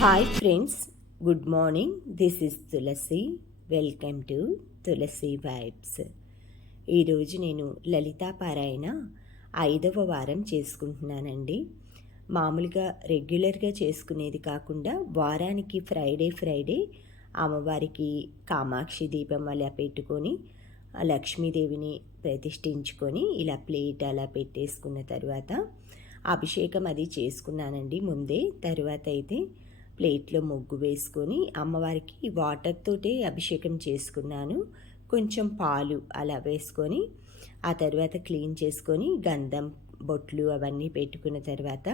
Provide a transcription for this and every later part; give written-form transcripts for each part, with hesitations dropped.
Hi friends, good morning. This is Tulasi. Welcome to Tulasi vibes. ఈరోజు నేను లలితా పారాయణ 5వ వారం చేసుకుంటున్నానండి. మామూలుగా రెగ్యులర్గా చేసుకునేది కాకుండా వారానికి ఫ్రైడే అమ్మవారికి కామాక్షి దీపం అలా పెట్టుకొని లక్ష్మీదేవిని ప్రతిష్ఠించుకొని ఇలా ప్లేట్ అలా పెట్టేసుకున్న తర్వాత అభిషేకం అది చేసుకున్నానండి ముందే. తర్వాత అయితే ప్లేట్లో ముగ్గు వేసుకొని అమ్మవారికి వాటర్ తోటే అభిషేకం చేసుకున్నాను. కొంచెం పాలు అలా వేసుకొని ఆ తర్వాత క్లీన్ చేసుకొని గంధం బొట్లు అవన్నీ పెట్టుకున్న తర్వాత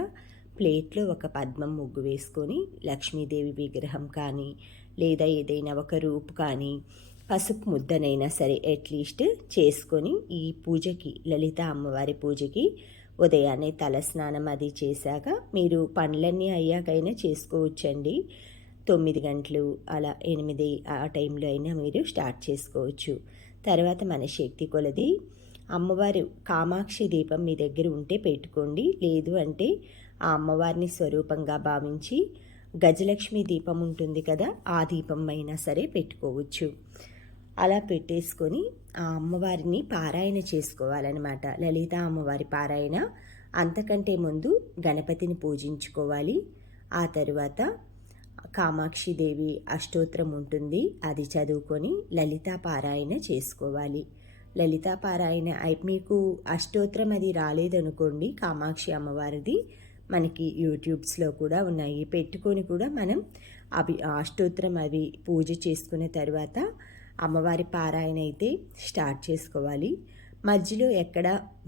ప్లేట్లో ఒక పద్మం ముగ్గు వేసుకొని లక్ష్మీదేవి విగ్రహం కానీ లేదా ఏదైనా ఒక రూపు కానీ పసుపు ముద్దనైనా సరే అట్లీస్ట్ చేసుకొని ఈ పూజకి, లలిత అమ్మవారి పూజకి ఉదయాన్నే తలస్నానం అది చేశాక మీరు పనులన్నీ అయ్యాకైనా చేసుకోవచ్చండి. 9 గంటలు అలా 8 ఆ టైంలో అయినా మీరు స్టార్ట్ చేసుకోవచ్చు. తర్వాత మన శక్తి కొలది అమ్మవారు కామాక్షి దీపం మీ దగ్గర ఉంటే పెట్టుకోండి. లేదు అంటే ఆ అమ్మవారిని స్వరూపంగా భావించి గజలక్ష్మి దీపం ఉంటుంది కదా, ఆ దీపం అయినా సరే పెట్టుకోవచ్చు. అలా పెట్టేసుకొని ఆ అమ్మవారిని పారాయణ చేసుకోవాలన్నమాట. లలిత అమ్మవారి పారాయణ. అంతకంటే ముందు గణపతిని పూజించుకోవాలి. ఆ తరువాత కామాక్షిదేవి అష్టోత్తరం ఉంటుంది, అది చదువుకొని లలితా పారాయణ చేసుకోవాలి. లలితా పారాయణ మీకు అష్టోత్తరం అది రాలేదనుకోండి, కామాక్షి అమ్మవారిది మనకి యూట్యూబ్స్లో కూడా ఉన్నాయి, పెట్టుకొని కూడా మనం అష్టోత్తరం అవి పూజ చేసుకున్న తర్వాత అమ్మవారి పారాయణ అయితే స్టార్ట్ చేసుకోవాలి. మధ్యలో ఎక్కడ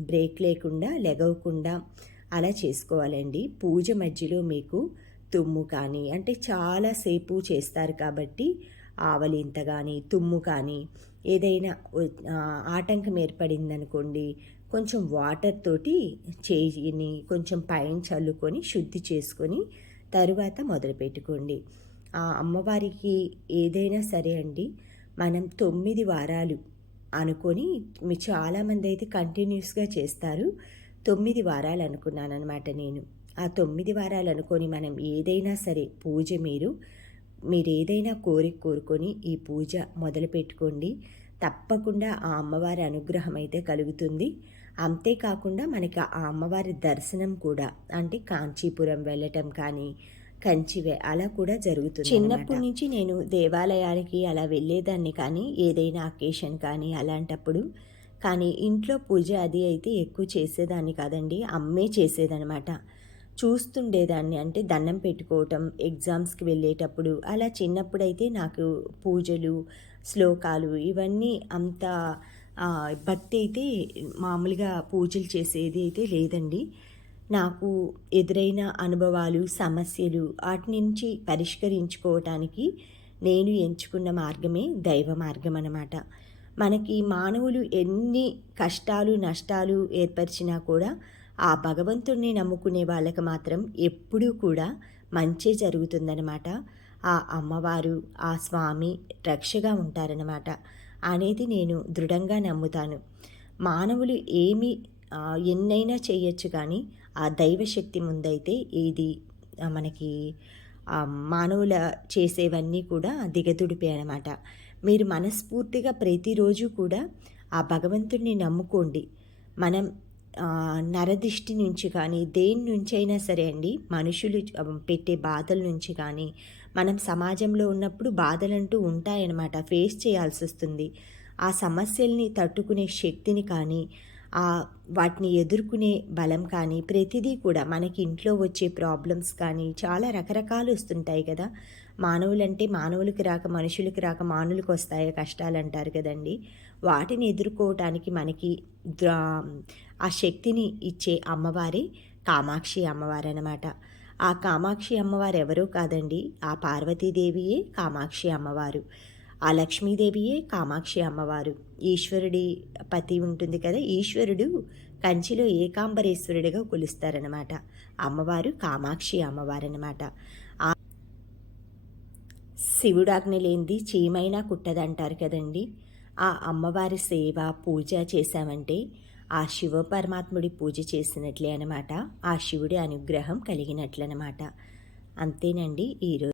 బ్రేక్ లేకుండా లెగవకుండా అలా చేసుకోవాలండి. పూజ మధ్యలో మీకు తుమ్ము కానీ, అంటే చాలాసేపు చేస్తారు కాబట్టి ఆవలింత కానీ తుమ్ము కానీ ఏదైనా ఆటంకం ఏర్పడిందనుకోండి, కొంచెం వాటర్ తోటి చేయిని కొంచెం పైన చల్లుకొని శుద్ధి చేసుకొని తరువాత మొదలుపెట్టుకోండి. ఆ అమ్మవారికి ఏదైనా సరే అండి, మనం 9 వారాలు అనుకొని, మీరు చాలామంది అయితే కంటిన్యూస్గా చేస్తారు. 9 వారాలు అనుకున్నానమాట నేను. ఆ 9 వారాలు అనుకొని మనం ఏదైనా సరే పూజ మీరు ఏదైనా కోరుకొని ఈ పూజ మొదలుపెట్టుకోండి. తప్పకుండా ఆ అమ్మవారి అనుగ్రహం అయితే కలుగుతుంది. అంతేకాకుండా మనకి ఆ అమ్మవారి దర్శనం కూడా, అంటే కాంచీపురం వెళ్ళటం కానీ కంచివే అలా కూడా జరుగుతుంది. చిన్నప్పటి నుంచి నేను దేవాలయానికి అలా వెళ్ళేదాన్ని, కానీ ఏదైనా అకేషన్ కానీ అలాంటప్పుడు. కానీ ఇంట్లో పూజ అది అయితే ఎక్కువ చేసేదాన్ని కాదండి, అమ్మే చేసేదనమాట. చూస్తుండేదాన్ని, అంటే దండం పెట్టుకోవటం ఎగ్జామ్స్కి వెళ్ళేటప్పుడు అలా. చిన్నప్పుడైతే నాకు పూజలు శ్లోకాలు ఇవన్నీ అంత భక్తి అయితే మామూలుగా పూజలు చేసేది అయితే లేదండి. నాకు ఎదురైన అనుభవాలు, సమస్యలు వాటి నుంచి పరిష్కరించుకోవటానికి నేను ఎంచుకున్న మార్గమే దైవ మార్గం అన్నమాట. మనకి మానవులు ఎన్ని కష్టాలు నష్టాలు ఏర్పరిచినా కూడా ఆ భగవంతుడిని నమ్ముకునే వాళ్ళకి మాత్రం ఎప్పుడూ కూడా మంచే జరుగుతుందన్నమాట. ఆ అమ్మవారు, ఆ స్వామి రక్షగా ఉంటారన్నమాట అనేది నేను దృఢంగా నమ్ముతాను. మానవులు ఎన్నైనా చేయొచ్చు, కానీ ఆ దైవశక్తి ముందైతే ఇది మనకి మానవుల చేసేవన్నీ కూడా దిగదుడిపే అనమాట. మీరు మనస్ఫూర్తిగా ప్రతిరోజు కూడా ఆ భగవంతుడిని నమ్ముకోండి. మనం నరదిష్టి నుంచి కానీ దేని నుంచి అయినా సరే అండి, మనుషులు పెట్టే బాధల నుంచి కానీ, మనం సమాజంలో ఉన్నప్పుడు బాధలంటూ ఉంటాయన్నమాట, ఫేస్ చేయాల్సి వస్తుంది. ఆ సమస్యల్ని తట్టుకునే శక్తిని కానీ, వాటిని ఎదుర్కొనే బలం కానీ, ప్రతిదీ కూడా మనకి ఇంట్లో వచ్చే ప్రాబ్లమ్స్ కానీ చాలా రకరకాలు వస్తుంటాయి కదా. మానవులంటే మానవులకి రాక మనుషులకి రాక మానవులకు వస్తాయో కష్టాలు అంటారు కదండి. వాటిని ఎదుర్కోవటానికి మనకి ఆ శక్తిని ఇచ్చే అమ్మవారే కామాక్షి అమ్మవారు అన్నమాట. ఆ కామాక్షి అమ్మవారు ఎవరో కాదండి, ఆ పార్వతీదేవియే కామాక్షి అమ్మవారు. ఆ లక్ష్మీదేవియే కామాక్షి అమ్మవారు. ఈశ్వరుడి పతి ఉంటుంది కదా, ఈశ్వరుడు కంచిలో ఏకాంబరేశ్వరుడిగా కొలుస్తారనమాట. అమ్మవారు కామాక్షి అమ్మవారు అనమాట. ఆ శివుడాజ్ఞ లేనిది చీమైనా కుట్టదంటారు కదండి. ఆ అమ్మవారి సేవ పూజ చేశామంటే ఆ శివ పరమాత్ముడి పూజ చేసినట్లే అనమాట, ఆ శివుడి అనుగ్రహం కలిగినట్లనమాట. అంతేనండి ఈరోజు